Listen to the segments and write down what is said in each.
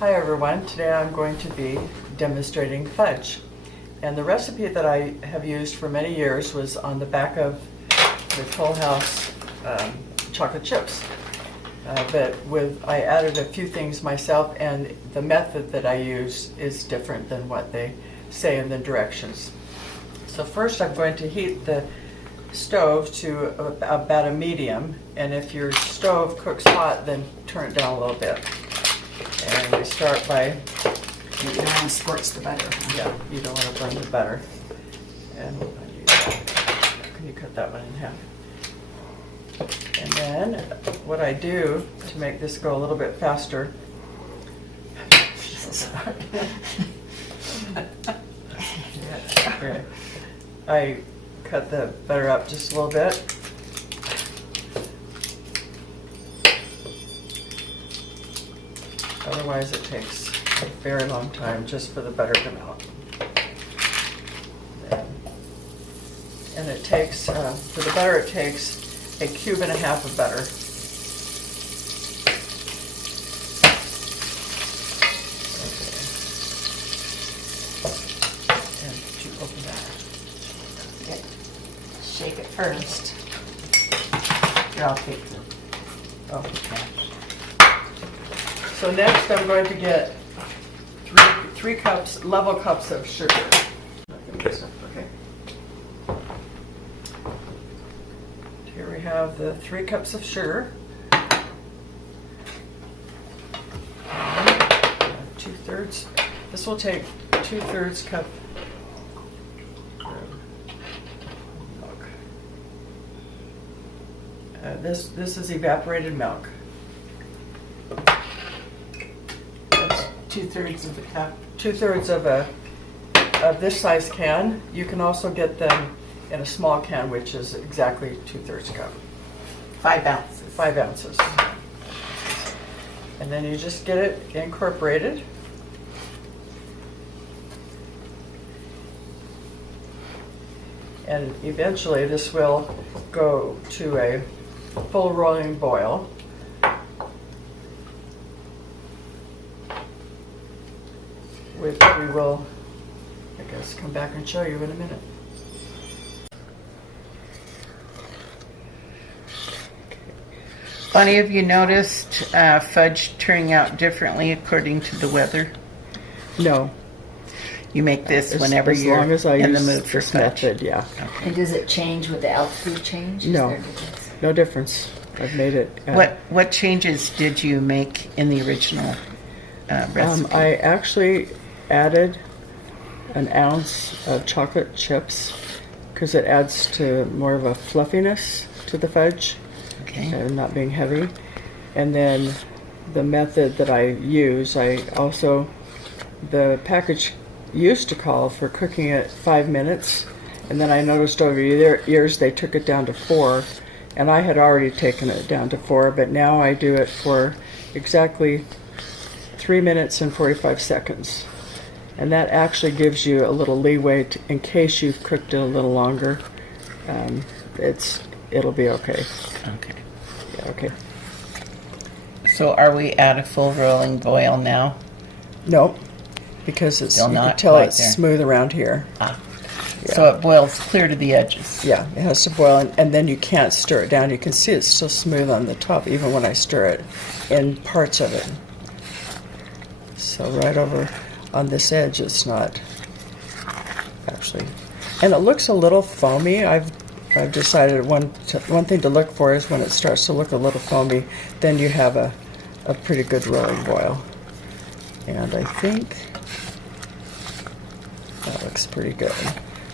Hi everyone, today I'm going to be demonstrating fudge. And the recipe that I have used for many years was on the back of the Toll House chocolate chips. But I added a few things myself, and the method that I use is different than what they say in the directions. So first I'm going to heat the stove to about a medium, and if your stove cooks hot, then turn it down a little bit. And we start by... You don't want to scorch the butter. Yeah, you don't want to burn the butter. And we'll do that. Can you cut that one in half? And then what I do to make this go a little bit faster... Okay. I cut the butter up just a little bit. Otherwise it takes a very long time just for the butter to melt. And it takes, for the butter, it takes 1.5 cubes of butter. Okay. And to open that. Okay. Shake it first. Here, I'll take the... Oh, okay. So next I'm going to get three cups, level cups of sugar. Okay. Here we have the 3 cups of sugar. 2/3. This will take 2/3 cup milk. This is evaporated milk. 2/3 of a cup. 2/3 of this size can. You can also get them in a small can, which is exactly 2/3 cup. 5 ounces. 5 ounces. And then you just get it incorporated. And eventually this will go to a full rolling boil. Which we will, I guess, come back and show you in a minute. Bonnie, have you noticed fudge turning out differently according to the weather? No. You make this whenever you're as long as I in the use mood for this fudge. method, yeah. Okay. And does it change with the altitude change? Is No. there a difference? No difference. I've made it. What changes did you make in the original recipe? I actually added 1 ounce of chocolate chips because it adds to more of a fluffiness to the fudge, Okay. not being heavy. And then the method that I use, the package used to call for cooking it 5 minutes, and then I noticed over years they took it down to 4, and I had already taken it down to 4, but now I do it for exactly 3 minutes and 45 seconds. And that actually gives you a little leeway in case you've cooked it a little longer. It'll be okay. Okay. Yeah, okay. So are we at a full rolling boil now? Nope, because you can tell it's smooth around here. Ah. Yeah. So it boils clear to the edges. Yeah, it has to boil, and then you can't stir it down. You can see it's still smooth on the top, even when I stir it in parts of it. So right over on this edge, it's not actually, and it looks a little foamy. I've decided one thing to look for is when it starts to look a little foamy, then you have a pretty good rolling boil. And I think that looks pretty good.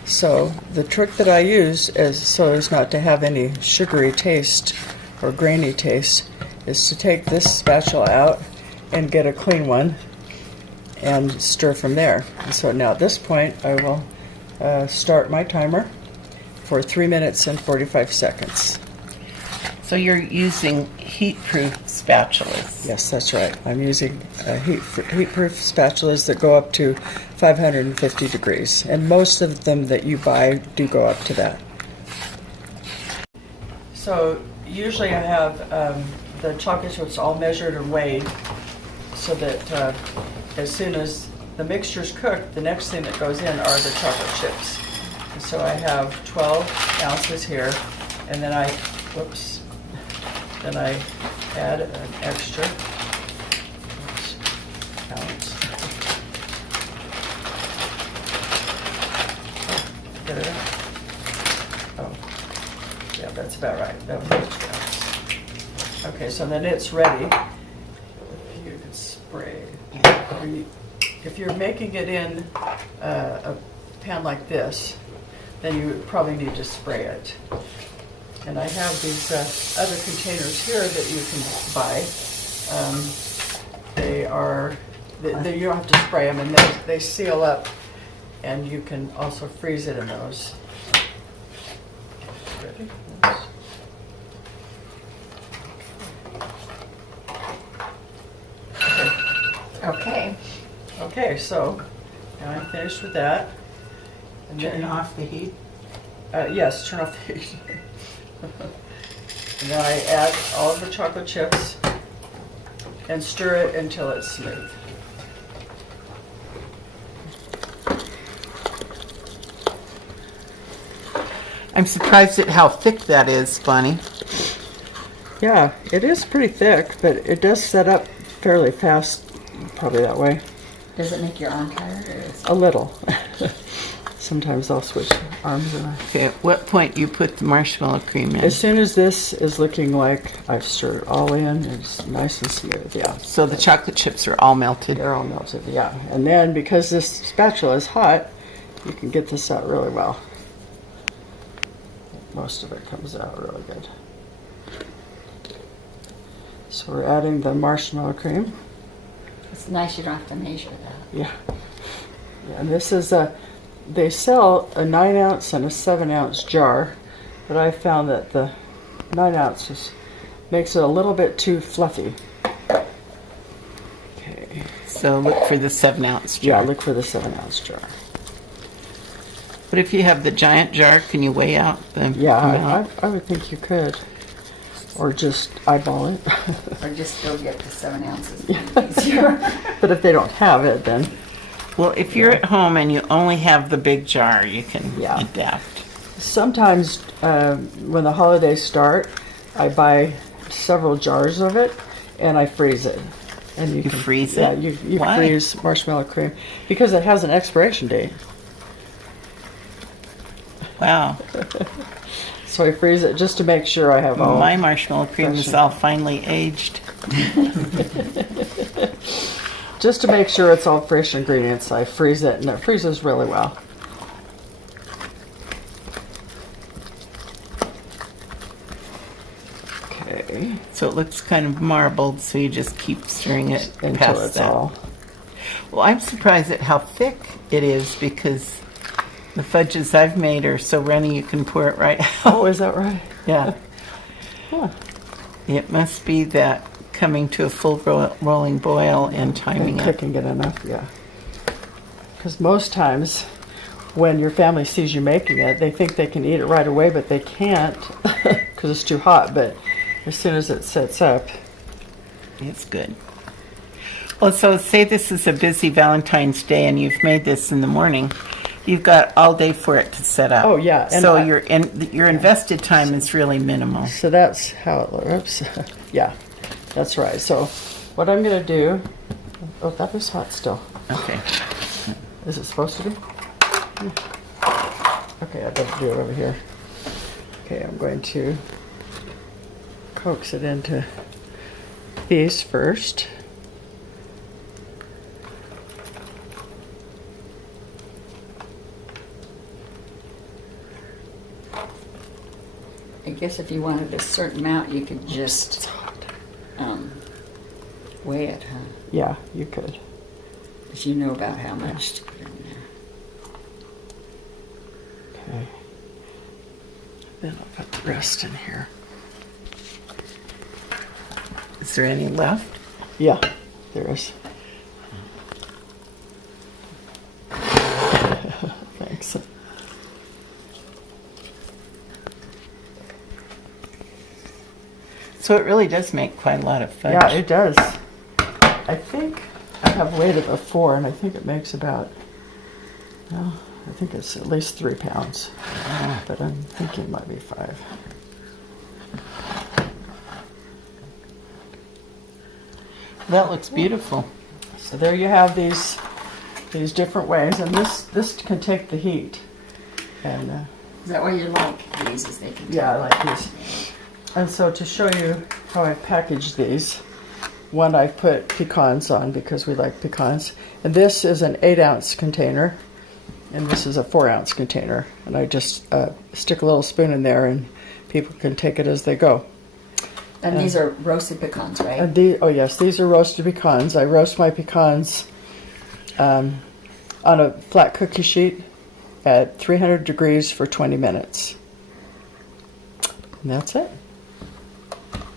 So the trick that I use is so as not to have any sugary taste or grainy taste is to take this spatula out and get a clean one and stir from there. And so now at this point I will start my timer for 3 minutes and 45 seconds. So you're using heat-proof spatulas. Yes, that's right. I'm using heat-proof spatulas that go up to 550 degrees, and most of them that you buy do go up to that. So usually I have the chocolate chips all measured and weighed. so that as soon as the mixture's cooked, the next thing that goes in are the chocolate chips. And so I have 12 ounces here, and then I add an extra ounce. Get it out? Oh, yeah, that's about right. That was an extra ounce. Okay, so then it's ready. If you could spray. If you're making it in a pan like this, then you probably need to spray it. And I have these other containers here that you can buy. You don't have to spray them, and they seal up, and you can also freeze it in those. Ready? Okay. Okay, so now I'm finished with that. And Turn then, off the heat. yes, turn off the heat. And then I add all of the chocolate chips and stir it until it's smooth. I'm surprised at how thick that is, Bonnie. Yeah, it is pretty thick, but it does set up fairly fast, probably that way. Does it make your arm tired? Or is A little. Sometimes I'll switch arms around. Okay, at what point you put the marshmallow cream in? As soon as this is looking like I've stirred it all in, it's nice and smooth, yeah. So the chocolate chips are all melted. They're all melted, yeah. And then because this spatula is hot, you can get this out really well. Most of it comes out really good. So we're adding the marshmallow cream. it's nice you don't have to measure that. Yeah. Yeah, and this is they sell a 9-ounce and a 7-ounce jar, but I found that the 9 ounces makes it a little bit too fluffy. Okay. So look for the 7-ounce Yeah, jar. look for the 7-ounce jar. But if you have the giant jar, can you weigh out the Yeah, amount? I would think you could. Or just eyeball it. Or just go get the 7 ounces. Easier. But if they don't have it, then Well, if you're at home and you only have the big jar, you can Yeah. adapt. sometimes when the holidays start, I buy several jars of it and I freeze it. And You freeze Yeah, it? you Why? freeze marshmallow cream because it has an expiration date. Wow. So I freeze it just to make sure I have all. My marshmallow cream is fresh. all finely aged. Just to make sure it's all fresh ingredients, I freeze it, and it freezes really well. Okay, So it looks kind of marbled, so you just keep stirring it until past it's that. all. Well, I'm surprised at how thick it is because the fudges I've made are so runny you can pour it right out. Oh, is that right? Yeah. Huh. It must be that coming to a full rolling boil and timing And it. cooking it enough, yeah. Because most times when your family sees you making it, they think they can eat it right away, but they can't because it's too hot. But as soon as it sets up, It's good. Well, so say this is a busy Valentine's Day and you've made this in the morning. You've got all day for it to set up. Oh, yeah, and So I- your invested time is really minimal. so that's how it looks. Yeah, that's right. So what I'm going to do, oh, that is hot still. Okay. Is it supposed to be? Okay, I better do it over here. Okay, I'm going to coax it into these first. I guess if you wanted a certain amount, you could just weigh it, huh? Yeah, you could. If you know about how much to put in there. Okay. Then I'll put the rest in here. Is there any left? Yeah, there is. Thanks. So it really does make quite a lot of fudge. Yeah, it does. I think I have weighed it before, and I think it makes about, well, I think it's at least 3 pounds, but I'm thinking it might be 5. That looks beautiful. So there you have these different ways, and this can take the heat. And Is that why you like these? Is they can yeah, I like these. And so to show you how I package these, one I've put pecans on because we like pecans, and this is an 8-ounce container, and this is a 4-ounce container, and I just stick a little spoon in there, and people can take it as they go. And these are roasted pecans, right? And oh yes, these are roasted pecans. I roast my pecans on a flat cookie sheet at 300 degrees for 20 minutes. And that's it.